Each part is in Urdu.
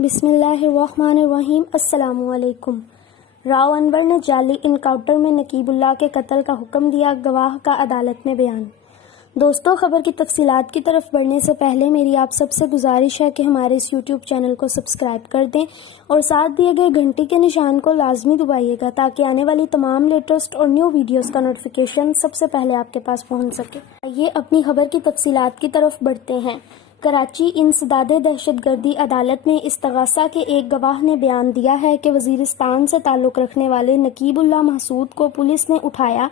بسم اللہ الرحمن الرحیم۔ السلام علیکم۔ راؤ انور نے جعلی انکاؤنٹر میں نقیب اللہ کے قتل کا حکم دیا، گواہ کا عدالت میں بیان۔ دوستو، خبر کی تفصیلات کی طرف بڑھنے سے پہلے میری آپ سب سے گزارش ہے کہ ہمارے اس یوٹیوب چینل کو سبسکرائب کر دیں اور ساتھ دیے گئے گھنٹی کے نشان کو لازمی دبائیے گا تاکہ آنے والی تمام لیٹسٹ اور نیو ویڈیوز کا نوٹیفیکیشن سب سے پہلے آپ کے پاس پہنچ سکے۔ آئیے اپنی خبر کی تفصیلات کی طرف بڑھتے ہیں۔ کراچی انسداد دہشت گردی عدالت میں استغاثہ کے ایک گواہ نے بیان دیا ہے کہ وزیرستان سے تعلق رکھنے والے نقیب اللہ محسود کو پولیس نے اٹھایا،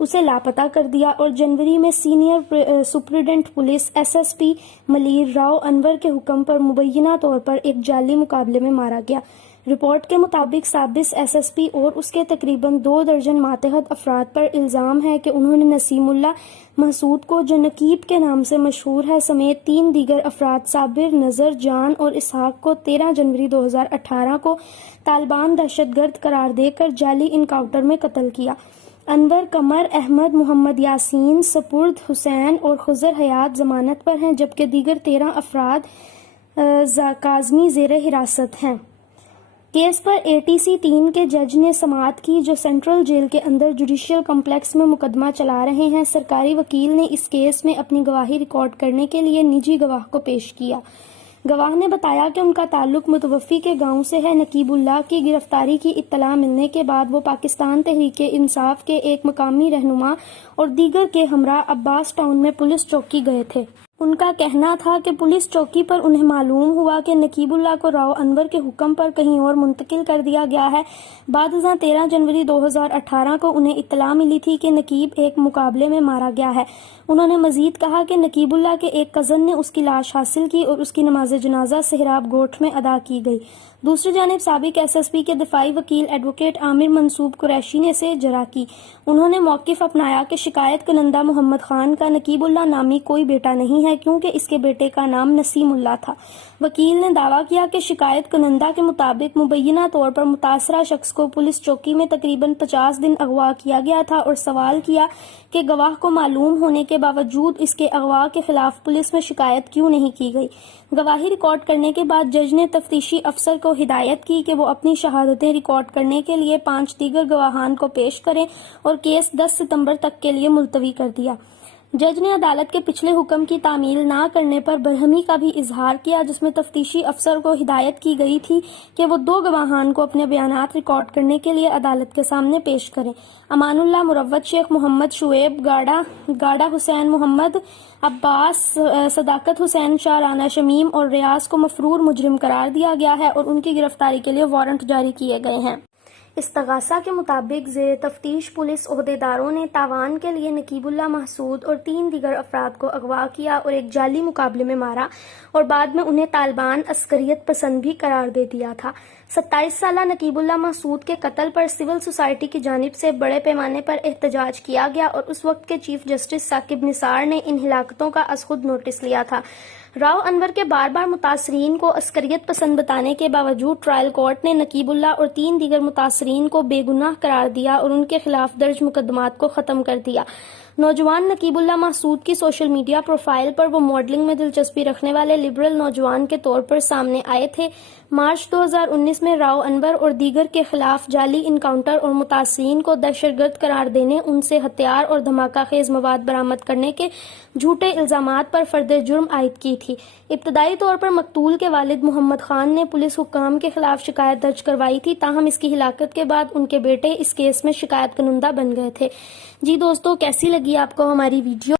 اسے لاپتہ کر دیا اور جنوری میں senior superintendent police SSP Malir Rao Anwar کے حکم پر مبینہ طور پر ایک جعلی مقابلے میں مارا گیا۔ رپورٹ کے مطابق سابق SSP اور اس کے تقریباً 2 درجن ماتحت افراد پر الزام ہے کہ انہوں نے نسیم اللہ محسود کو، جو نقیب کے نام سے مشہور ہے، سمیت 3 دیگر افراد صابر، نذر جان اور اسحاق کو 13 جنوری 2018 کو طالبان دہشت گرد قرار دے کر جعلی انکاؤنٹر میں قتل کیا۔ انور، قمر احمد، محمد یاسین، سپرد حسین اور خضر حیات ضمانت پر ہیں، جبکہ دیگر 13 افراد کاظمی زیر حراست ہیں۔ کیس پر ATC 3 کے جج نے سماعت کی، جو سینٹرل جیل کے اندر جوڈیشل کمپلیکس میں مقدمہ چلا رہے ہیں۔ سرکاری وکیل نے اس کیس میں اپنی گواہی ریکارڈ کرنے کے لیے نجی گواہ کو پیش کیا۔ گواہ نے بتایا کہ ان کا تعلق متوفی کے گاؤں سے ہے۔ نقیب اللہ کی گرفتاری کی اطلاع ملنے کے بعد وہ پاکستان تحریک انصاف کے ایک مقامی رہنما اور دیگر کے ہمراہ عباس ٹاؤن میں پولیس چوکی گئے تھے۔ ان کا کہنا تھا کہ پولیس چوکی پر انہیں معلوم ہوا کہ نقیب اللہ کو راؤ انور کے حکم پر کہیں اور منتقل کر دیا گیا ہے۔ بعد ازاں 13 جنوری 2018 کو انہیں اطلاع ملی تھی کہ نقیب ایک مقابلے میں مارا گیا ہے۔ انہوں نے مزید کہا کہ نقیب اللہ کے ایک کزن نے اس کی لاش حاصل کی اور اس کی نماز جنازہ سہراب گوٹھ میں ادا کی گئی۔ دوسری جانب سابق SSP کے دفاعی وکیل ایڈوکیٹ عامر منصوب قریشی نے اسے جرح کی۔ انہوں نے موقف اپنایا کہ شکایت کنندہ محمد خان کا نقیب اللہ نامی کوئی بیٹا نہیں ہے، کیونکہ اس کے بیٹے کا نام نسیم اللہ تھا۔ وکیل نے دعویٰ کیا کہ شکایت کنندہ کے مطابق مبینہ طور پر متاثرہ شخص کو پولیس چوکی میں تقریباً 50 دن اغوا کیا گیا تھا اور سوال کیا کہ گواہ کو معلوم ہونے کے باوجود اس کے اغوا کے خلاف پولیس میں شکایت کیوں نہیں کی گئی۔ گواہی ریکارڈ کرنے کے بعد جج نے تفتیشی افسر کو ہدایت کی کہ وہ اپنی شہادتیں ریکارڈ کرنے کے لیے 5 دیگر گواہان کو پیش کریں اور کیس 10 ستمبر تک کے لیے ملتوی کر دیا۔ جج نے عدالت کے پچھلے حکم کی تعمیل نہ کرنے پر برہمی کا بھی اظہار کیا، جس میں تفتیشی افسر کو ہدایت کی گئی تھی کہ وہ 2 گواہان کو اپنے بیانات ریکارڈ کرنے کے لیے عدالت کے سامنے پیش کریں۔ امان اللہ مروت شیخ، محمد شعیب گاڑا، حسین محمد عباس، صداقت حسین شاہ، رانا شمیم اور ریاض کو مفرور مجرم قرار دیا گیا ہے اور ان کی گرفتاری کے لیے وارنٹ جاری کیے گئے ہیں۔ استغاثہ کے مطابق زیر تفتیش پولیس عہدیداروں نے تاوان کے لیے نقیب اللہ محسود اور 3 دیگر افراد کو اغوا کیا اور ایک جعلی مقابلے میں مارا اور بعد میں انہیں طالبان عسکریت پسند بھی قرار دے دیا تھا۔ 27 سالہ نقیب اللہ محسود کے قتل پر سول سوسائٹی کی جانب سے بڑے پیمانے پر احتجاج کیا گیا اور اس وقت کے چیف جسٹس ثاقب نثار نے ان ہلاکتوں کا از خود نوٹس لیا تھا۔ راؤ انور کے بار بار متاثرین کو عسکریت پسند بتانے کے باوجود ٹرائل کورٹ نے نقیب اللہ اور 3 دیگر متاثرین کو بے گناہ قرار دیا اور ان کے خلاف درج مقدمات کو ختم کر دیا۔ نوجوان نقیب اللہ محسود کی سوشل میڈیا پروفائل پر وہ ماڈلنگ میں دلچسپی رکھنے والے لبرل نوجوان کے طور پر سامنے آئے تھے۔ مارچ 2019 میں راؤ انور اور دیگر کے خلاف جعلی انکاؤنٹر اور متاثرین کو دہشت گرد قرار دینے، ان سے ہتھیار اور دھماکہ خیز مواد برآمد کرنے کے جھوٹے الزامات پر فرد جرم عائد کی تھی۔ ابتدائی طور پر مقتول کے والد محمد خان نے پولیس حکام کے خلاف شکایت درج کروائی تھی، تاہم اس کی ہلاکت کے بعد ان کے بیٹے اس کیس میں شکایت کنندہ بن گئے تھے۔ جی دوستو، کیسی لگی آپ کو ہماری ویڈیو؟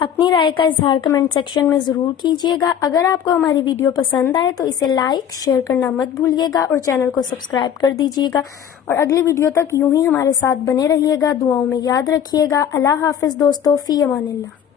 اپنی رائے کا اظہار کمنٹ سیکشن میں ضرور کیجیے گا۔ اگر آپ کو ہماری ویڈیو پسند آئے تو اسے لائک، شیئر کرنا مت بھولیے گا اور چینل کو سبسکرائب کر دیجیے گا اور اگلی ویڈیو تک یوں ہی ہمارے ساتھ بنے رہیے گا۔ دعاؤں میں یاد رکھیے گا۔ اللہ حافظ دوستو، فی امان اللہ۔